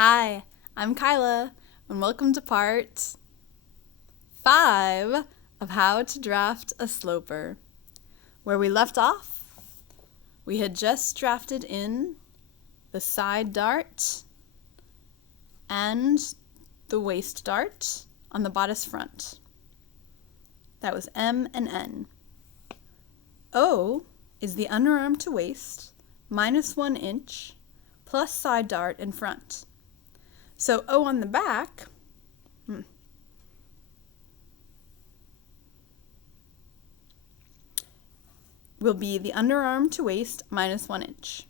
Hi, I'm Kyla, and welcome to part 5 of How to Draft a Sloper. Where we left off, we had just drafted in the side dart and the waist dart on the bodice front. That was M and N. O is the underarm to waist minus 1 inch plus side dart in front. So O on the back will be the underarm to waist minus 1 inch.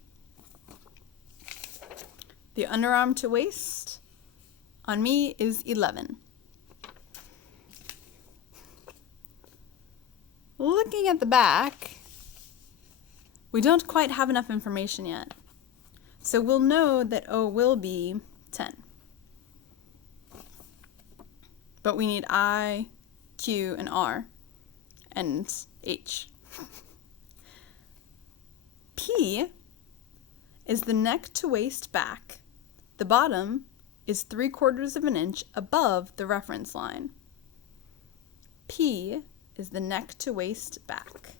The underarm to waist on me is 11. Looking at the back, we don't quite have enough information yet. So we'll know that O will be 10. But we need I, Q, and R, and H. P is the neck to waist back. The bottom is 3/4 of an inch above the reference line. P is the neck to waist back.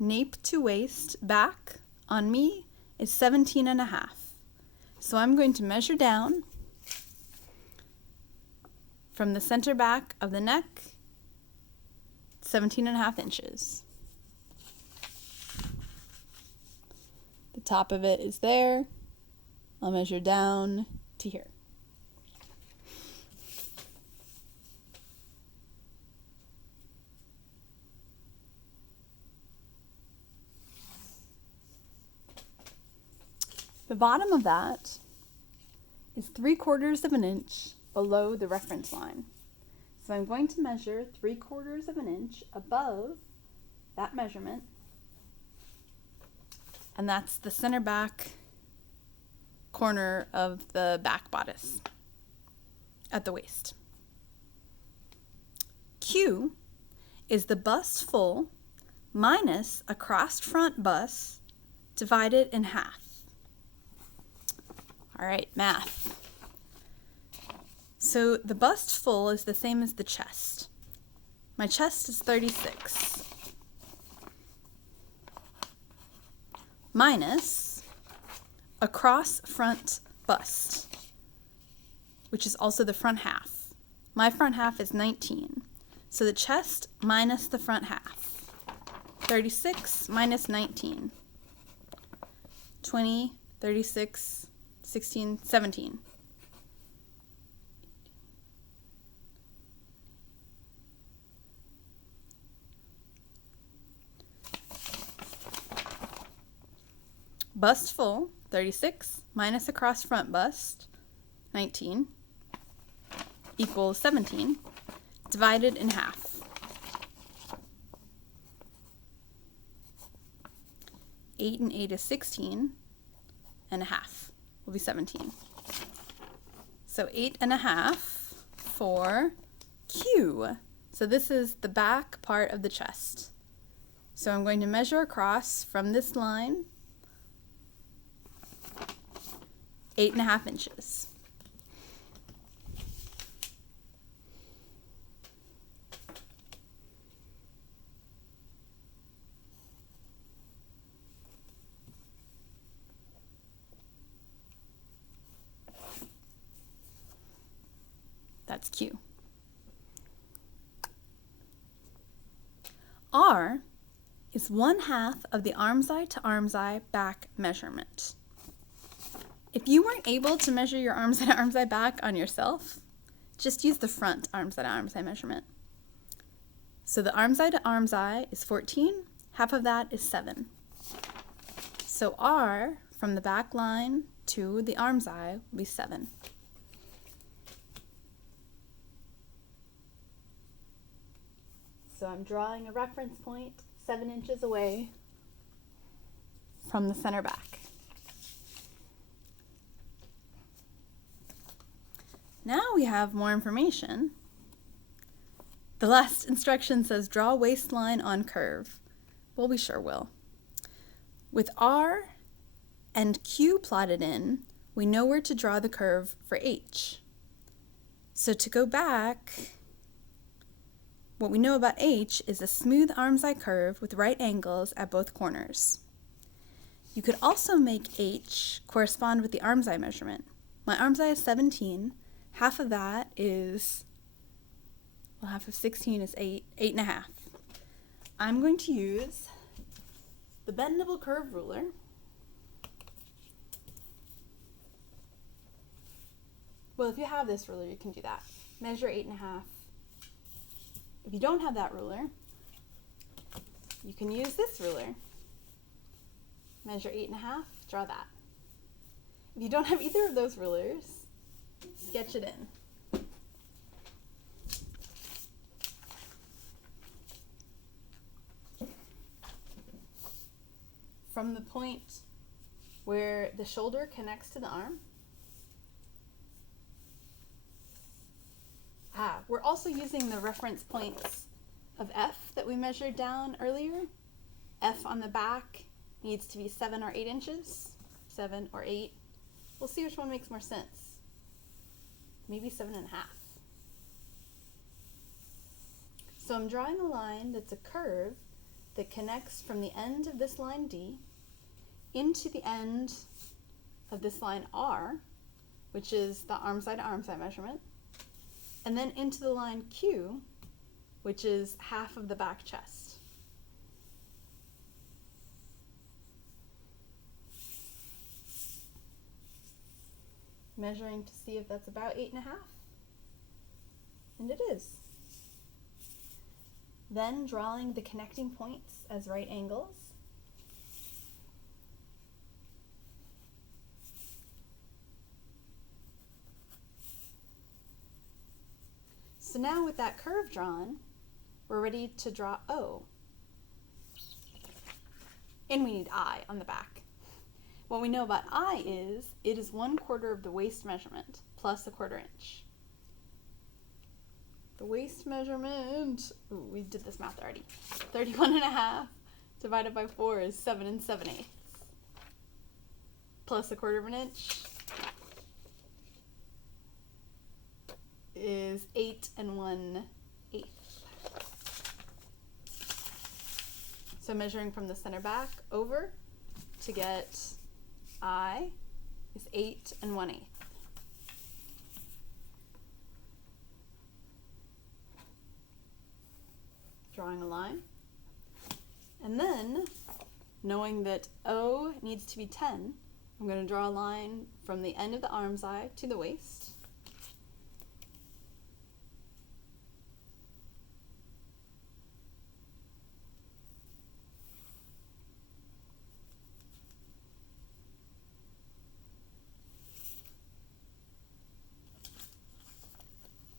Nape to waist back on me is 17.5. So I'm going to measure down from the center back of the neck, 17.5 inches. The top of it is there. I'll measure down to here. The bottom of that is 3/4 of an inch below the reference line. So I'm going to measure 3/4 of an inch above that measurement, and that's the center back corner of the back bodice at the waist. Q is the bust full minus a crossed front bust divided in half. All right, math. So the bust full is the same as the chest. My chest is 36. Minus a cross front bust, which is also the front half. My front half is 19. So the chest minus the front half. 36 minus 19. 20, 36, 16, 17. Bust full, 36, minus a cross front bust, 19, equals 17, divided in half. 8 and 8 is 16, and a half will be 17. So 8.5 for Q. So this is the back part of the chest. So I'm going to measure across from this line 8.5 inches. That's Q. R is 1/2 of the armscye to armscye back measurement. If you weren't able to measure your armscye to armscye back on yourself, just use the front armscye to armscye measurement. So the armscye to armscye is 14, half of that is 7. So R from the back line to the armscye will be 7. So I'm drawing a reference point 7 inches away from the center back. Now we have more information. The last instruction says draw waistline on curve. Well, we sure will. With R and Q plotted in, we know where to draw the curve for H. So to go back, what we know about H is a smooth arm's eye curve with right angles at both corners. You could also make H correspond with the arm's eye measurement. My arm's eye is 17. Half of that is, well, half of 16 is 8.5. I'm going to use the bendable curve ruler. Well, if you have this ruler, you can do that. Measure 8.5. If you don't have that ruler, you can use this ruler. Measure 8.5, draw that. If you don't have either of those rulers, sketch it in. From the point where the shoulder connects to the arm, we're also using the reference points of F that we measured down earlier. F on the back needs to be 7 or 8 inches, 7 or 8. We'll see which one makes more sense. Maybe 7.5. So I'm drawing a line that's a curve that connects from the end of this line D into the end of this line R, which is the arm side to arm side measurement, and then into the line Q, which is half of the back chest. Measuring to see if that's about 8.5, and it is. Then drawing the connecting points as right angles. So now with that curve drawn, we're ready to draw O. And we need I on the back. What we know about I is it is 1/4 of the waist measurement plus 1/4 inch. The waist measurement, ooh, we did this math already. 31.5 divided by 4 is 7 7/8. Plus 1/4 inch is 8 1/8. So measuring from the center back over to get I is 8 1/8. Drawing a line. And then, knowing that O needs to be 10, I'm going to draw a line from the end of the arm's eye to the waist.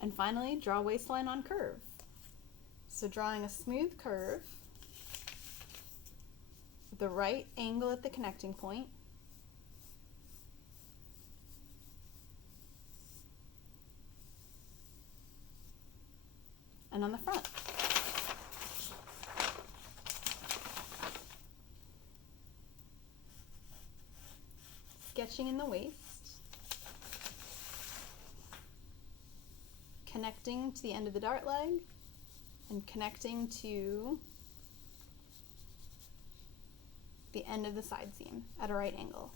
And finally, draw waistline on curve. So drawing a smooth curve with the right angle at the connecting point, and on the front. Sketching in the waist. Connecting to the end of the dart leg and connecting to the end of the side seam at a right angle.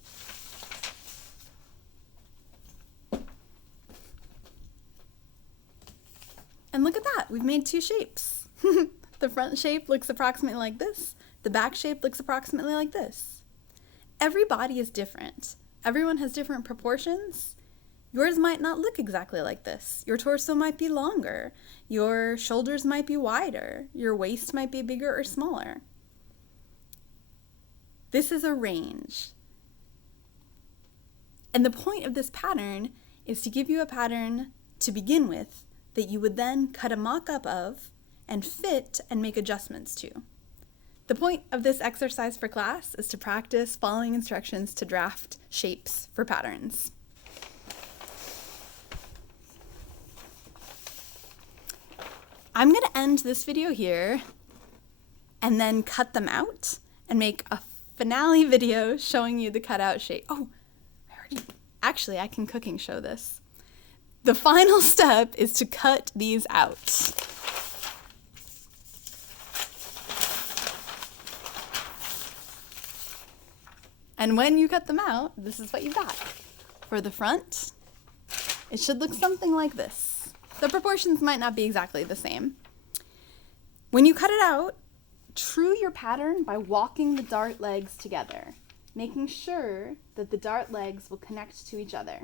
And look at that, we've made 2 shapes. The front shape looks approximately like this. The back shape looks approximately like this. Every body is different. Everyone has different proportions. Yours might not look exactly like this. Your torso might be longer. Your shoulders might be wider. Your waist might be bigger or smaller. This is a range. And the point of this pattern is to give you a pattern to begin with that you would then cut a mock-up of and fit and make adjustments to. The point of this exercise for class is to practice following instructions to draft shapes for patterns. I'm going to end this video here and then cut them out and make a finale video showing you the cutout shape. Oh, actually, I can cooking show this. The final step is to cut these out. And when you cut them out, this is what you've got. For the front, it should look something like this. The proportions might not be exactly the same. When you cut it out, true your pattern by walking the dart legs together, making sure that the dart legs will connect to each other.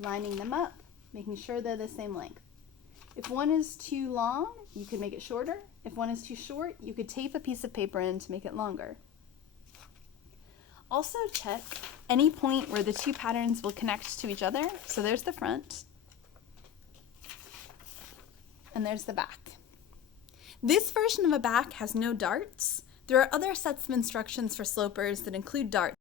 Lining them up, making sure they're the same length. If one is too long, you could make it shorter. If one is too short, you could tape a piece of paper in to make it longer. Also check any point where the two patterns will connect to each other. So there's the front, and there's the back. This version of a back has no darts. There are other sets of instructions for slopers that include darts.